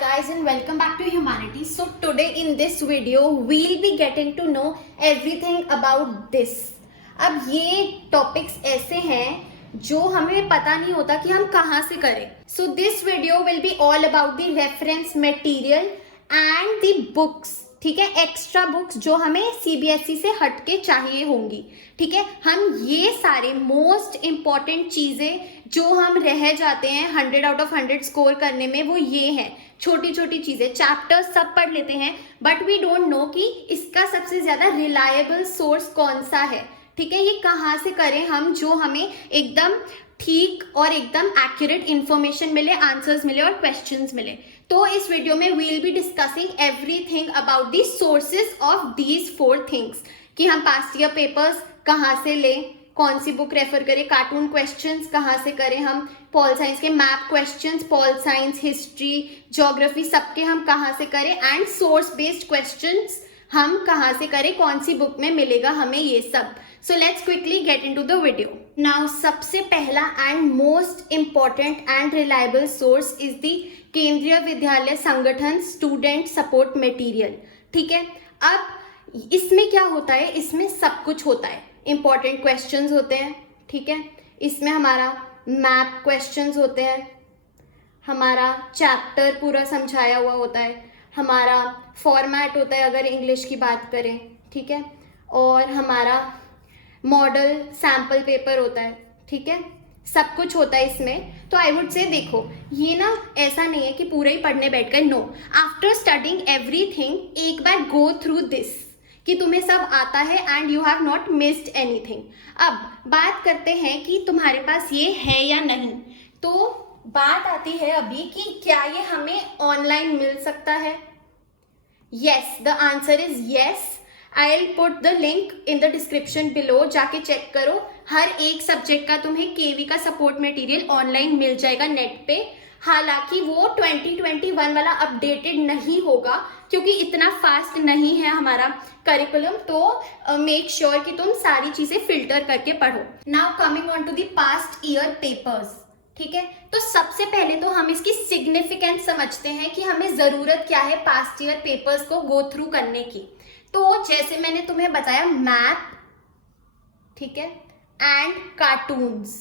guys and welcome back to Humanity. So today in this video we'll be getting to know everything about this. अब ये topics ऐसे हैं जो हमें पता नहीं होता कि हम कहाँ से करें. So this video will be all about the reference material and the books. ठीक है, एक्स्ट्रा बुक्स जो हमें सीबीएसई से हटके चाहिए होंगी. ठीक है, हम ये सारे मोस्ट इम्पॉर्टेंट चीजें जो हम रह जाते हैं 100 आउट ऑफ 100 स्कोर करने में, वो ये हैं. छोटी छोटी चीजें, चैप्टर्स सब पढ़ लेते हैं बट वी डोंट नो कि इसका सबसे ज्यादा रिलायबल सोर्स कौन सा है. ठीक है, ये कहाँ से करें हम जो हमें एकदम ठीक और एकदम एक्यूरेट इंफॉर्मेशन मिले, आंसर्स मिले और क्वेश्चंस मिले. तो इस वीडियो में we will be discussing everything about the sources of these 4 things कि हम पास्ट ईयर पेपर्स कहाँ से लें, कौन सी बुक रेफर करें, कार्टून क्वेश्चंस कहाँ से करें, हम पॉल साइंस के map questions, pol science, history, geography सबके हम कहाँ से करें, एंड सोर्स बेस्ड क्वेश्चंस हम कहाँ से करें, कौन सी बुक में मिलेगा हमें ये सब. So let's quickly get into the video. Now सबसे पहला and most important and reliable source is the केंद्रीय विद्यालय संगठन स्टूडेंट सपोर्ट मटेरियल. ठीक है, अब इसमें क्या होता है, इसमें सब कुछ होता है. इंपॉर्टेंट क्वेश्चंस होते हैं. ठीक है, इसमें हमारा मैप क्वेश्चंस होते हैं, हमारा चैप्टर पूरा समझाया हुआ होता है, हमारा फॉर्मेट होता है अगर इंग्लिश की बात करें. ठीक है, और हमारा मॉडल सैम्पल पेपर होता है. ठीक है, सब कुछ होता है इसमें. तो आई वुड से देखो, ये ना ऐसा नहीं है कि पूरा ही पढ़ने बैठ गए. नो, आफ्टर स्टडिंग एवरीथिंग एक बार गो थ्रू दिस कि तुम्हें सब आता है and you have not missed anything. अब बात करते हैं कि तुम्हारे पास ये है या नहीं. तो बात आती है अभी कि क्या ये हमें ऑनलाइन मिल सकता है. Yes, the answer is yes. I'll put the link in the description below. जाके चेक करो, हर एक सब्जेक्ट का तुम्हें केवी का सपोर्ट मटेरियल ऑनलाइन मिल जाएगा नेट पे. हालांकि वो 2021 वाला अपडेटेड नहीं होगा क्योंकि इतना फास्ट नहीं है हमारा करिकुलम. तो मेक श्योर कि तुम सारी चीजें फिल्टर करके पढ़ो. Now coming on to the past year papers. ठीक है, तो सबसे पहले तो हम इसकी सिग्निफिकेंस समझते हैं कि हमें जरूरत क्या है पास्ट ईयर पेपर्स को गो थ्रू करने की. तो जैसे मैंने तुम्हें बताया, मैप, ठीक है, एंड कार्टून्स,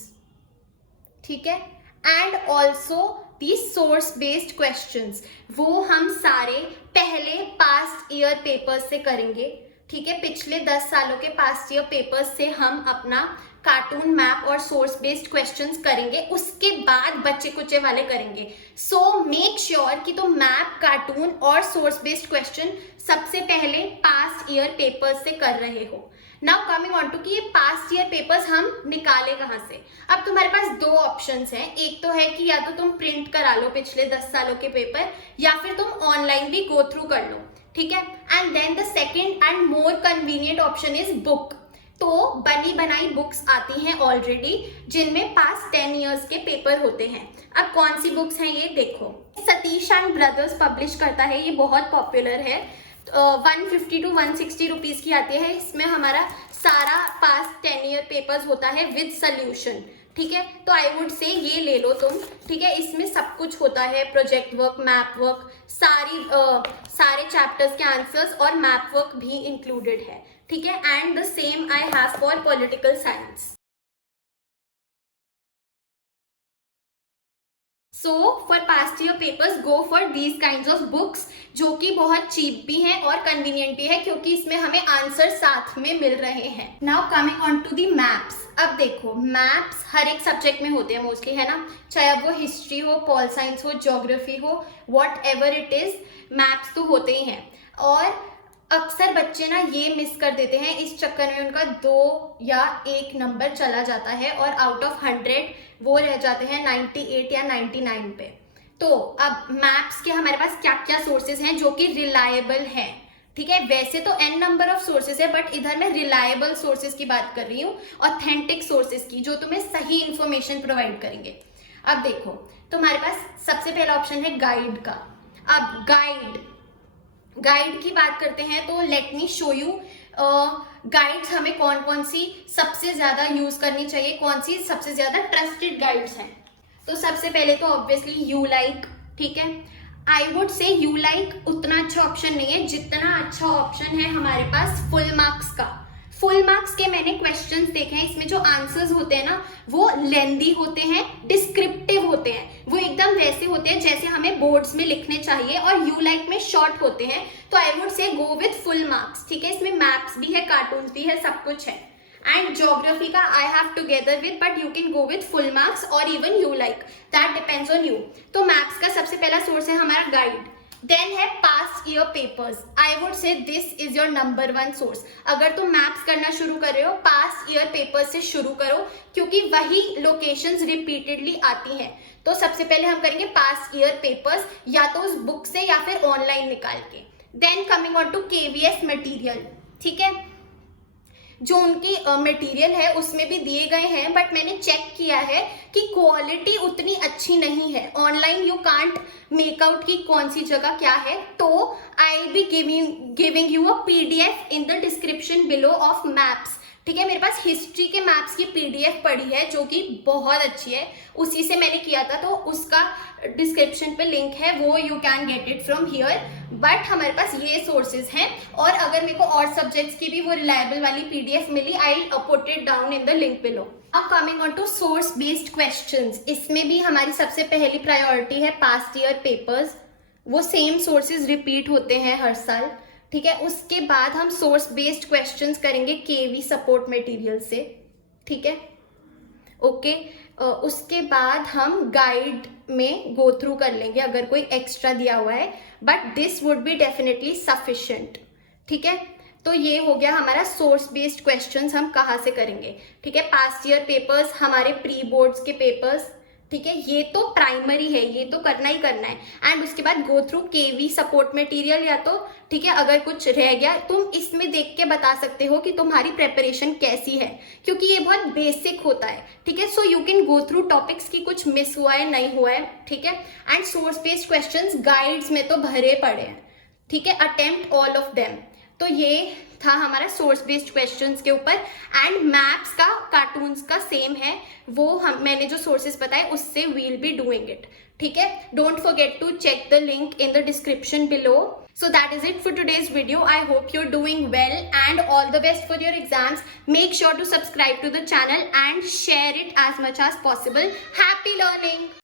ठीक है, and also the source based questions, वो हम सारे पहले पास्ट ईयर पेपर्स से करेंगे. ठीक है, पिछले 10 सालों के पास्ट ईयर पेपर्स से हम अपना कार्टून, मैप और सोर्स बेस्ड क्वेश्चंस करेंगे. उसके बाद बच्चे कुचे वाले करेंगे. सो मेक श्योर कि तुम मैप, कार्टून और सोर्स बेस्ड क्वेश्चन सबसे पहले पास्ट ईयर पेपर्स से कर रहे हो. नाउ कमिंग ऑन टू कि ये पास्ट ईयर पेपर्स हम निकाले कहाँ से. अब तुम्हारे पास 2 ऑप्शंस हैं. एक तो है कि या तो तुम प्रिंट करा लो पिछले 10 सालों के पेपर, या फिर तुम ऑनलाइन भी गो थ्रू कर लो. ठीक है, and then the second and more convenient option is book. तो बनी बनाई बुक्स आती हैं ऑलरेडी जिनमें पास्ट 10 ईयर्स के पेपर होते हैं. अब कौन सी बुक्स हैं ये देखो. सतीश एंड ब्रदर्स पब्लिश करता है, ये बहुत पॉपुलर है. 150 to 160 रुपीज की आती है. इसमें हमारा सारा पास्ट 10 ईयर पेपर्स होता है विद सोल्यूशन. ठीक है, तो आई वुड से ये ले लो तुम. ठीक है, इसमें सब कुछ होता है, प्रोजेक्ट वर्क, मैप वर्क, सारे चैप्टर्स के आंसर्स और मैप वर्क भी इंक्लूडेड है. ठीक है, and the same I have for political science. So for past year papers go for these kind of books जो कि बहुत चीप भी हैं और कन्वीनियंट भी है क्योंकि इसमें हमें आंसर साथ में मिल रहे हैं. Now coming on to the maps. अब देखो, मैप्स हर एक सब्जेक्ट में होते हैं मोस्टली, है ना, चाहे अब वो हिस्ट्री हो, पॉल साइंस हो, ज्योग्राफी हो, what ever it is, maps तो होते ही हैं. और अक्सर बच्चे ना ये मिस कर देते हैं, इस चक्कर में उनका 2 या 1 नंबर चला जाता है और आउट ऑफ 100 वो रह जाते हैं 98 या 99 पे. तो अब मैप्स के हमारे पास क्या क्या सोर्सेज हैं जो कि रिलायबल हैं. ठीक है, वैसे तो n नंबर ऑफ सोर्सेज है बट इधर मैं रिलायबल सोर्सेज की बात कर रही हूँ, ऑथेंटिक सोर्सेज की, जो तुम्हें सही इंफॉर्मेशन प्रोवाइड करेंगे. अब देखो, तुम्हारे पास सबसे पहला ऑप्शन है गाइड का. अब गाइड की बात करते हैं तो let me show you guides हमें कौन कौन सी सबसे ज्यादा यूज करनी चाहिए, कौन सी सबसे ज्यादा ट्रस्टेड गाइड्स हैं. तो सबसे पहले तो ऑब्वियसली यू लाइक. ठीक है, आई वुड से यू लाइक उतना अच्छा ऑप्शन नहीं है जितना अच्छा ऑप्शन है हमारे पास फुल मार्क्स का। फुल मार्क्स के मैंने क्वेश्चंस देखे हैं, इसमें जो आंसर्स होते हैं ना वो लेंदी होते हैं, डिस्क्रिप्टिव होते हैं, वो एकदम वैसे होते हैं जैसे हमें बोर्ड्स में लिखने चाहिए, और यू लाइक में शॉर्ट होते हैं। तो आई वुड से गो विथ फुल मार्क्स, ठीक है। इसमें मैप्स भी है, कार्टून्स भी है, सब कुछ है। एंड ज्योग्राफी का I have together with, but you can go with full marks और even you like, that depends on you. तो मैप्स का सबसे पहला सोर्स है हमारा गाइड, देन है past year papers. I would say this is your number 1 source. अगर तुम मैप्स करना शुरू कर रहे हो, पास्ट ईयर पेपर्स से शुरू करो, क्योंकि वही लोकेशंस रिपीटेडली आती हैं। तो सबसे पहले हम करेंगे पास्ट ईयर पेपर्स, या तो उस बुक से या फिर ऑनलाइन निकाल के। Then coming on to KVS material, ठीक है। जो उनकी मटेरियल है उसमें भी दिए गए हैं, बट मैंने चेक किया है कि क्वालिटी उतनी अच्छी नहीं है। Online you can't make out की कौन सी जगह क्या है। तो I be giving you a PDF in the description below of maps, ठीक है। मेरे पास हिस्ट्री के मैप्स की पीडीएफ पड़ी है जो कि बहुत अच्छी है, उसी से मैंने किया था, तो उसका डिस्क्रिप्शन पे लिंक है, वो you can get it from here. But हमारे पास ये सोर्सेज हैं, और अगर मेरे को और सब्जेक्ट्स की भी वो रिलायबल वाली पीडीएफ मिली, I will put it down in the link below. अब coming on to source based questions, इसमें भी हमारी सबसे पहली प्रायोरिटी है पास्ट ईयर पेपर्स। वो सेम सोर्सेज रिपीट होते हैं हर साल, ठीक है। उसके बाद हम सोर्स बेस्ड क्वेश्चंस करेंगे केवी सपोर्ट मटेरियल से, ठीक है, ओके। उसके बाद हम गाइड में गो थ्रू कर लेंगे अगर कोई एक्स्ट्रा दिया हुआ है, but this would be definitely sufficient, ठीक है। तो ये हो गया हमारा सोर्स बेस्ड क्वेश्चंस हम कहाँ से करेंगे, ठीक है। पास्ट ईयर पेपर्स, हमारे प्री बोर्ड्स के पेपर्स, ठीक है, ये तो प्राइमरी है, ये तो करना ही करना है। एंड उसके बाद गो थ्रू केवी सपोर्ट मटेरियल, या तो ठीक है अगर कुछ रह गया तुम इसमें देख के बता सकते हो कि तुम्हारी प्रेपरेशन कैसी है, क्योंकि ये बहुत बेसिक होता है, ठीक है। So you can go through topics की कुछ मिस हुआ है नहीं हुआ है, ठीक है। And source based questions guides में तो भरे पड़े हैं, ठीक है, अटेम्प्ट ऑल ऑफ देम। तो ये था हमारा सोर्स बेस्ड क्वेश्चंस के ऊपर। एंड मैप्स का, कार्टून्स का सेम है, वो मैंने जो सोर्सेज बताए उससे वील बी डूइंग इट, ठीक है। Don't forget to check the link in the description below. So that is it for today's video. I hope you're doing well and all the best for your exams. Make sure to subscribe to the channel and share it as much as possible. Happy learning!